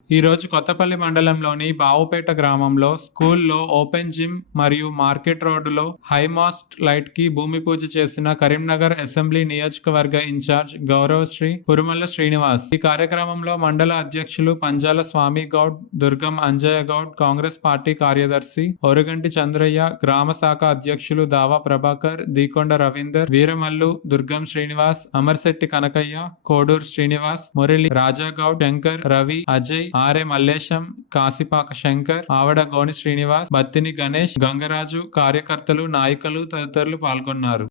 ఈ రోజు కొత్తపల్లి మండలంలోని బావుపేట గ్రామంలో స్కూల్లో ఓపెన్ జిమ్ మరియు మార్కెట్ రోడ్డులో హైమాస్ట్ లైట్ కి భూమి పూజ చేసిన కరీంనగర్ అసెంబ్లీ నియోజకవర్గ ఇన్ఛార్జ్ గౌరవశ్రీ పురుమల్ల శ్రీనివాస్. ఈ కార్యక్రమంలో మండల అధ్యక్షులు పంజాల స్వామి గౌడ్, దుర్గం అంజయ్య గౌడ్, కాంగ్రెస్ పార్టీ కార్యదర్శి ఒరుగంటి చంద్రయ్య, గ్రామ శాఖ అధ్యక్షులు దావా ప్రభాకర్, దీకొండ రవీందర్, వీరమల్లు, దుర్గం శ్రీనివాస్, అమర్శెట్టి కనకయ్య, కోడూరు శ్రీనివాస్, మురళి, రాజాగౌడ్, శంకర్, రవి, అజయ్, ఆర్ఏ మల్లేశం, కాశీపాక శంకర్, ఆవడ గోని శ్రీనివాస్, బత్తిని గణేష్, గంగరాజు, కార్యకర్తలు, నాయకులు తదితరులు పాల్గొన్నారు.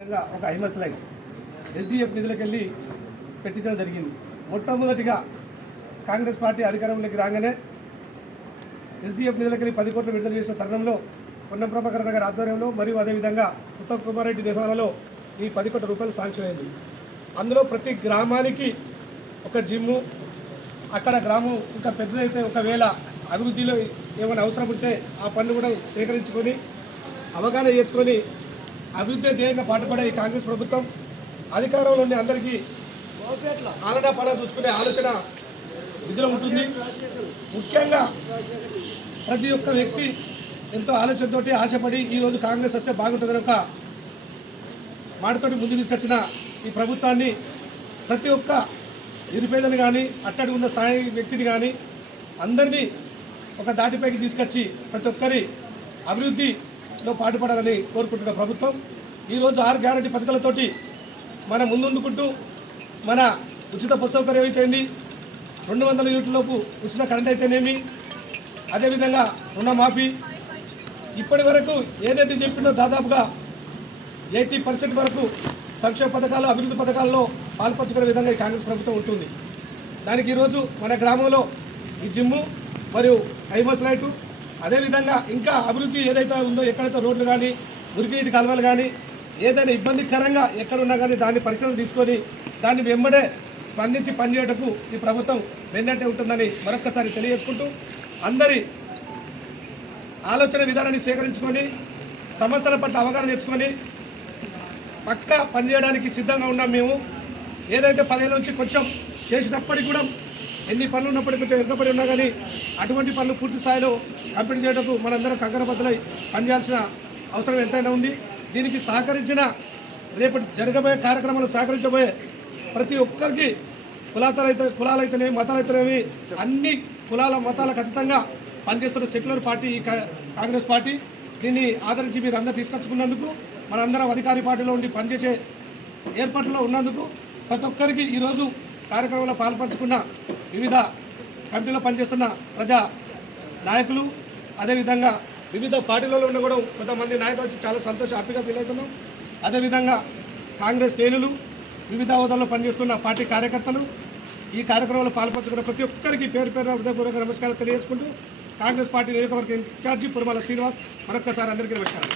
ఎస్డిఎఫ్ నిధులకెళ్ళి పెట్టించడం జరిగింది. మొట్టమొదటిగా కాంగ్రెస్ పార్టీ అధికారంలోకి రాగానే ఎస్డిఎఫ్ నిధులకెళ్ళి 10 కోట్లు విడుదల చేసిన తరుణంలో పొన్నం ప్రభాకర్ నగర్ ఆధ్వర్యంలో మరియు అదేవిధంగా ఉత్తమ్ కుమార్ రెడ్డి నిర్వహణలో ఈ 10 కోట్ల రూపాయలు శాంక్షన్ అయింది. అందులో ప్రతి గ్రామానికి ఒక జిమ్ము, అక్కడ గ్రామం ఇంకా పెద్దదైతే ఒకవేళ అభివృద్ధిలో ఏమైనా అవసరం ఉంటే ఆ పనులు కూడా సేకరించుకొని అవగాహన చేసుకొని అభివృద్ధి ధ్యేయంగా పాటుపడే ఈ కాంగ్రెస్ ప్రభుత్వం అధికారంలోని అందరికీ ఆలనా పాలన చూసుకునే ఆలోచన విధిలో ఉంటుంది. ముఖ్యంగా ప్రతి ఒక్క వ్యక్తి ఎంతో ఆలోచనతోటి ఆశపడి ఈరోజు కాంగ్రెస్ వస్తే బాగుంటుందని ఒక మాటతోటి ముందు తీసుకొచ్చిన ఈ ప్రభుత్వాన్ని ప్రతి ఒక్క నిరుపేదలు కానీ అట్టడి ఉన్న స్థాయి వ్యక్తిని కానీ అందరినీ ఒక దాటిపైకి తీసుకొచ్చి ప్రతి ఒక్కరి అభివృద్ధిలో పాటుపడాలని కోరుకుంటున్న ప్రభుత్వం ఈరోజు 6 గ్యారంటీ పథకాలతోటి మన ముందుండుకుంటూ మన ఉచిత బస్సు సౌకర్యం అయితేంది, 200 యూనిట్ల లోపు ఉచిత కరెంట్ అయితేనేమి, అదేవిధంగా రుణమాఫీ, ఇప్పటి వరకు ఏదైతే చెప్పినో దాదాపుగా 80% వరకు సంక్షేమ పథకాలు, అభివృద్ధి పథకాల్లో పాల్పంచుకునే విధంగా ఈ కాంగ్రెస్ ప్రభుత్వం ఉంటుంది. దానికి ఈరోజు మన గ్రామంలో ఈ జిమ్ము మరియు ఐమస్ లైటు, అదేవిధంగా ఇంకా అభివృద్ధి ఏదైతే ఉందో ఎక్కడైతే రోడ్లు కానీ మురికినీటి కాలువలు కానీ ఏదైనా ఇబ్బందికరంగా ఎక్కడున్నా కానీ దాన్ని పరిశీలన తీసుకొని దాన్ని వెంబడే స్పందించి పనిచేయటకు ఈ ప్రభుత్వం వెన్నట్టే ఉంటుందని మరొక్కసారి తెలియజేసుకుంటూ అందరి ఆలోచన విధానాన్ని సేకరించుకొని సమస్యల పట్ల అవగాహన తెచ్చుకొని పక్కా పనిచేయడానికి సిద్ధంగా ఉన్నాం. మేము ఏదైతే 10 ఏళ్ళ నుంచి కొంచెం చేసినప్పటికీ కూడా ఎన్ని పనులు ఉన్నప్పటికీ కొంచెం వెనుకబడి ఉన్నా కానీ అటువంటి పనులు పూర్తి స్థాయిలో కంప్లీట్ చేయడానికి మనందరం కంకణబద్ధులై పనిచేయాల్సిన అవసరం ఎంతైనా ఉంది. దీనికి సహకరించిన రేపటి జరగబోయే కార్యక్రమాలు సహకరించబోయే ప్రతి ఒక్కరికి కులాలైతేనేమి మతాలైతేనేమి అన్ని కులాల మతాలకు అతీతంగా పనిచేస్తున్న సెక్యులర్ పార్టీ ఈ కాంగ్రెస్ పార్టీ. దీన్ని ఆదరించి మీరు అందరూ తీసుకొచ్చుకున్నందుకు, మనందరం అధికారి పార్టీలో ఉండి పనిచేసే ఏర్పాట్లో ఉన్నందుకు ప్రతి ఒక్కరికి ఈరోజు కార్యక్రమంలో పాల్పంచుకున్న వివిధ కమిటీలో పనిచేస్తున్న ప్రజా నాయకులు, అదేవిధంగా వివిధ పార్టీలలో ఉన్న కూడా కొంతమంది నాయకులు చాలా హ్యాపీగా ఫీల్ అవుతున్నాం. అదేవిధంగా కాంగ్రెస్ శ్రేణులు, వివిధ హోదాల్లో పనిచేస్తున్న పార్టీ కార్యకర్తలు ఈ కార్యక్రమంలో పాల్పంచుకున్న ప్రతి ఒక్కరికి పేరు పేరున హృదయపూర్వక నమస్కారం తెలియజేసుకుంటూ కాంగ్రెస్ పార్టీ నియోజకవర్గ ఇన్ఛార్జి పురుమల్ల శ్రీనివాస్ మరొక్కసారి అందరికీ నమస్కారం.